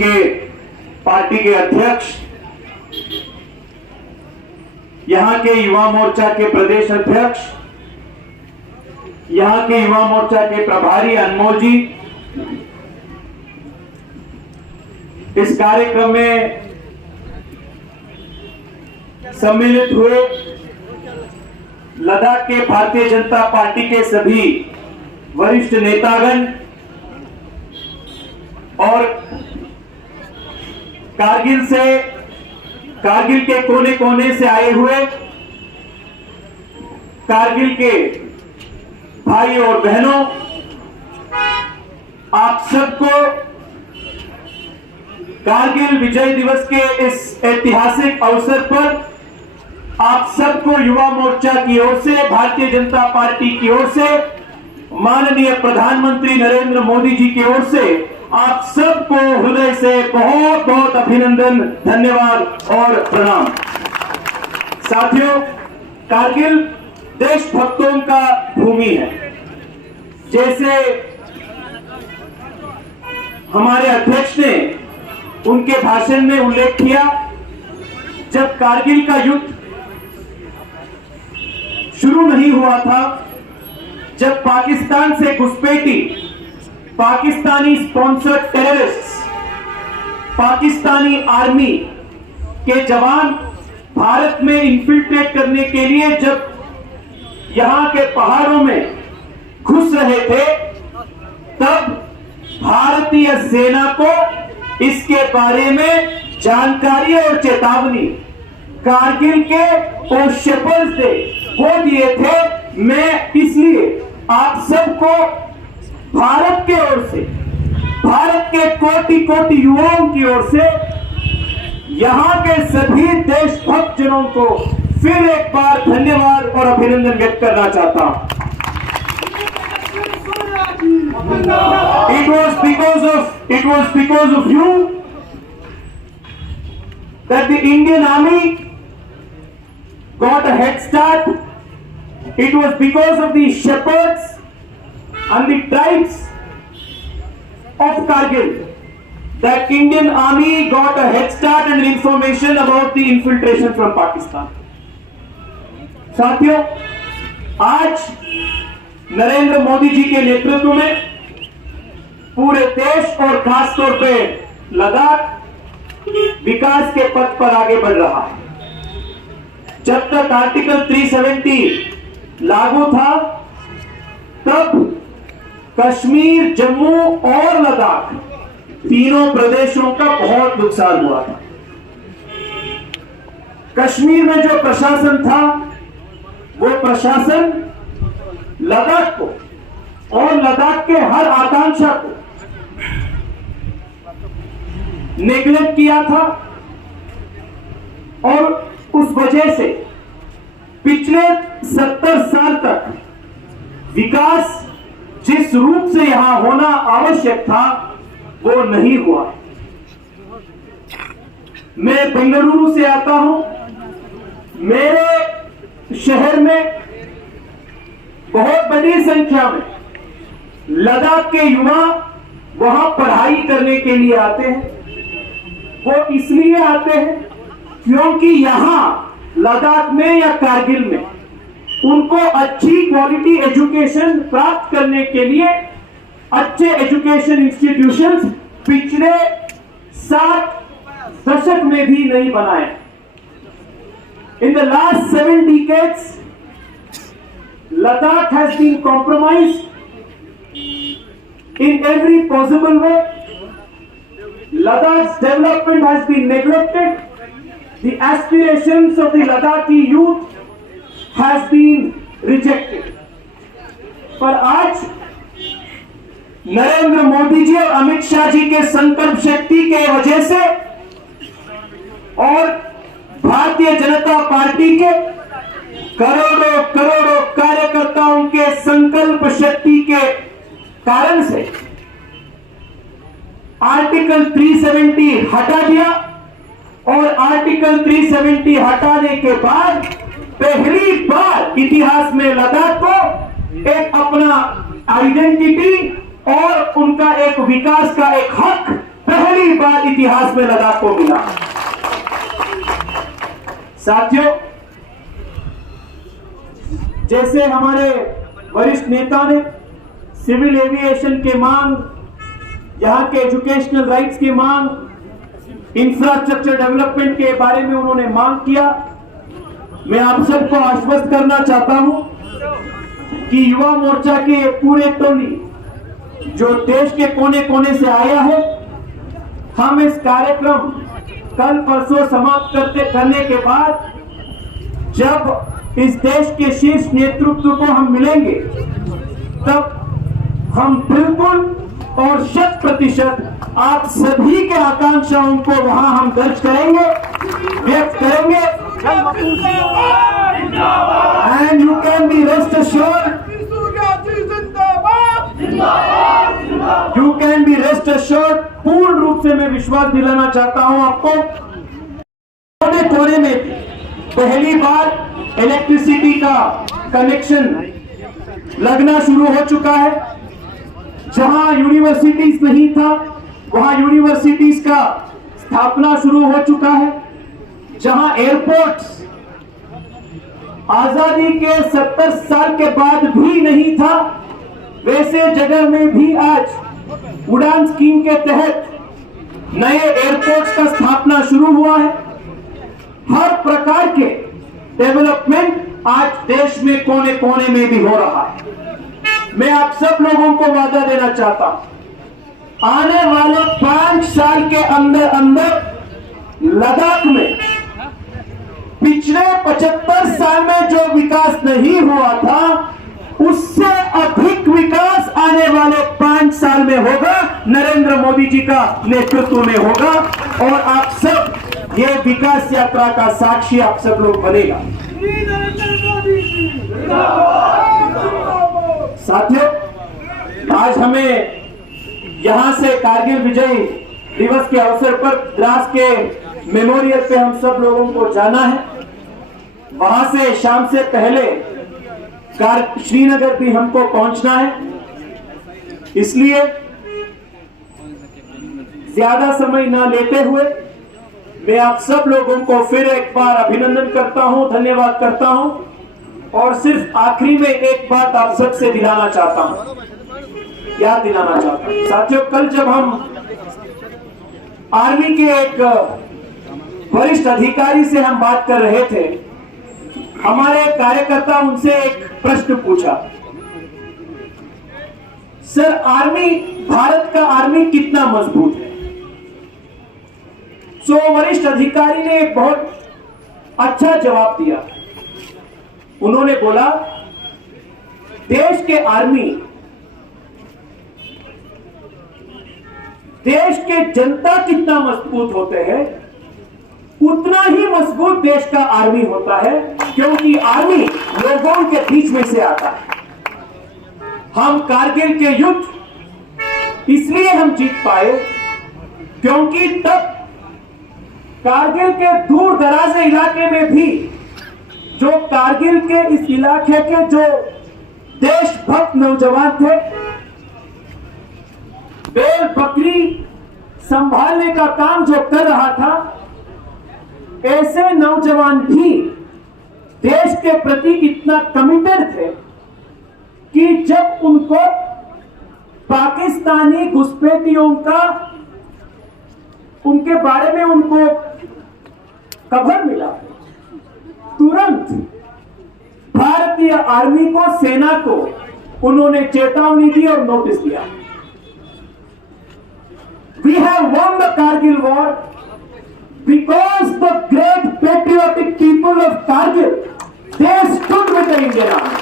के पार्टी के अध्यक्ष, यहां के युवा मोर्चा के प्रदेश अध्यक्ष, यहां के युवा मोर्चा के प्रभारी अनमोल जी, इस कार्यक्रम में सम्मिलित हुए लद्दाख के भारतीय जनता पार्टी के सभी वरिष्ठ नेतागण और कारगिल के कोने कोने से आए हुए कारगिल के भाई और बहनों, आप सबको कारगिल विजय दिवस के इस ऐतिहासिक अवसर पर आप सबको युवा मोर्चा की ओर से, भारतीय जनता पार्टी की ओर से, माननीय प्रधानमंत्री नरेंद्र मोदी जी की ओर से आप सबको हृदय से बहुत बहुत अभिनंदन, धन्यवाद और प्रणाम। साथियों, कारगिल देशभक्तों का भूमि है। जैसे हमारे अध्यक्ष ने उनके भाषण में उल्लेख किया, जब कारगिल का युद्ध शुरू नहीं हुआ था, जब पाकिस्तान से घुसपैठी, Pakistani sponsored terrorists, Pakistani army के जवान भारत में इन्फिल्ट्रेट करने के लिए जब यहां के पहाड़ों में घुस रहे थे, तब भारतीय सेना को इसके बारे में जानकारी और चेतावनी कारगिल के और शेपर्स ने वो दिए थे। मैं इसलिए आप सबको भारत के ओर से, भारत के कोटि कोटि युवाओं की ओर से, यहां के सभी देशभक्त जनों को फिर एक बार धन्यवाद और अभिनंदन व्यक्त करना चाहता हूं। It was because of you that the Indian Army got a head start. It was because of the shepherds and the tribes of Kargil that Indian Army got a head start and information about the infiltration from Pakistan. साथियों, आज नरेंद्र मोदी जी के नेतृत्व में पूरे देश और खासतौर पे लद्दाख विकास के पथ पर आगे बढ़ रहा है। जब तक आर्टिकल 370 लागू था, तब कश्मीर, जम्मू और लद्दाख तीनों प्रदेशों का बहुत नुकसान हुआ था। कश्मीर में जो प्रशासन था, वो प्रशासन लद्दाख को और लद्दाख के हर आकांक्षा को नेग्लेक्ट किया था, और उस वजह से पिछले 70 साल तक विकास जिस रूप से यहां होना आवश्यक था, वो नहीं हुआ। मैं बेंगलुरु से आता हूं। मेरे शहर में बहुत बड़ी संख्या में लद्दाख के युवा वहां पढ़ाई करने के लिए आते हैं। वो इसलिए आते हैं क्योंकि यहां लद्दाख में या कारगिल में उनको अच्छी क्वालिटी एजुकेशन प्राप्त करने के लिए अच्छे एजुकेशन इंस्टीट्यूशंस पिछले 7 दशक में भी नहीं बनाए। In the last 7 decades, Ladakh has been compromised in every possible way. Ladakh's development has been neglected. The aspirations of the Ladakhi youth has been rejected. पर आज नरेंद्र मोदी जी और अमित शाह जी के संकल्प शक्ति के वजह से और भारतीय जनता पार्टी के करोड़ों करोड़ों कार्यकर्ताओं के संकल्प शक्ति के कारण से आर्टिकल 370 हटा दिया, और आर्टिकल 370 हटाने के बाद पहली बार इतिहास में लद्दाख को एक अपना आइडेंटिटी और उनका एक विकास का एक हक पहली बार इतिहास में लद्दाख को मिला। साथियों, जैसे हमारे वरिष्ठ नेता ने सिविल एविएशन के मांग, यहाँ के एजुकेशनल राइट्स की मांग, इंफ्रास्ट्रक्चर डेवलपमेंट के बारे में उन्होंने मांग किया, मैं आप सबको आश्वस्त करना चाहता हूं कि युवा मोर्चा के पूरे टोली जो देश के कोने कोने से आया है, हम इस कार्यक्रम कल परसों समाप्त करने के बाद जब इस देश के शीर्ष नेतृत्व को हम मिलेंगे, तब हम बिल्कुल और 100% आप सभी के आकांक्षाओं को वहां हम दर्ज करेंगे, व्यक्त करेंगे। And you can be rest assured, you can be rest assured, पूर्ण रूप से मैं विश्वास दिलाना चाहता हूं आपको, कोने कोने में पहली बार इलेक्ट्रिसिटी का कनेक्शन लगना शुरू हो चुका है। जहां यूनिवर्सिटीज नहीं था, वहां यूनिवर्सिटीज का स्थापना शुरू हो चुका है। जहां एयरपोर्ट्स आजादी के 70 साल के बाद भी नहीं था, वैसे जगह में भी आज उड़ान स्कीम के तहत नए एयरपोर्ट्स का स्थापना शुरू हुआ है। हर प्रकार के डेवलपमेंट आज देश में कोने कोने में भी हो रहा है। मैं आप सब लोगों को वादा देना चाहता हूं, आने वाले 5 साल के अंदर अंदर लद्दाख में पिछले 75 साल में जो विकास नहीं हुआ था, उससे अधिक विकास आने वाले 5 साल में होगा, नरेंद्र मोदी जी का नेतृत्व में होगा। और आप सब ये विकास यात्रा का साक्षी आप सब लोग बनेगा। साथियों, आज हमें यहां से कारगिल विजय दिवस के अवसर पर द्रास के मेमोरियल पे हम सब लोगों को जाना है। वहां से शाम से पहले श्रीनगर भी हमको पहुंचना है, इसलिए ज्यादा समय ना लेते हुए मैं आप सब लोगों को फिर एक बार अभिनंदन करता हूं, धन्यवाद करता हूं। और सिर्फ आखिरी में एक बात आप सबसे दिलाना चाहता हूं, याद दिलाना चाहता हूं। साथियों, कल जब हम आर्मी के एक वरिष्ठ अधिकारी से हम बात कर रहे थे, हमारे कार्यकर्ता उनसे एक प्रश्न पूछा, सर आर्मी, भारत का आर्मी कितना मजबूत है? वरिष्ठ अधिकारी ने एक बहुत अच्छा जवाब दिया। उन्होंने बोला, देश के आर्मी, देश के जनता कितना मजबूत होते हैं, उतना ही मजबूत देश का आर्मी होता है, क्योंकि आर्मी लोगों के बीच में से आता है। हम कारगिल के युद्ध इसलिए हम जीत पाए क्योंकि तब कारगिल के दूर दराज इलाके में भी जो कारगिल के इस इलाके के जो देशभक्त नौजवान थे, बैल बकरी संभालने का काम जो कर रहा था, ऐसे नौजवान भी देश के प्रति इतना कमिटेड थे कि जब उनको पाकिस्तानी घुसपैठियों का, उनके बारे में उनको खबर मिला, तुरंत भारतीय आर्मी को, सेना को उन्होंने चेतावनी दी और नोटिस दिया। We have won the Kargil war because the great patriotic people of Kargil, they stood with the Indian Army।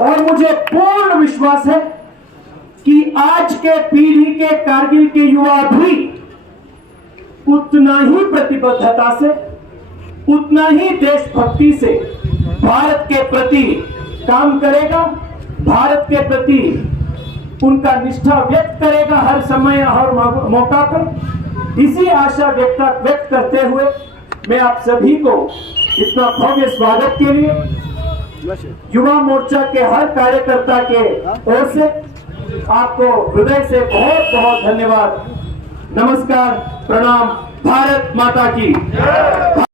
और मुझे पूर्ण विश्वास है कि आज के पीढ़ी के कारगिल के युवा भी उतना ही प्रतिबद्धता से, उतना ही देशभक्ति से भारत के प्रति काम करेगा, भारत के प्रति उनका निष्ठा व्यक्त करेगा हर समय हर मौका पर। इसी आशा व्यक्त करते हुए मैं आप सभी को इतना भव्य स्वागत के लिए युवा मोर्चा के हर कार्यकर्ता के ओर से आपको हृदय से बहुत बहुत धन्यवाद नमस्कार, प्रणाम, भारत माता की।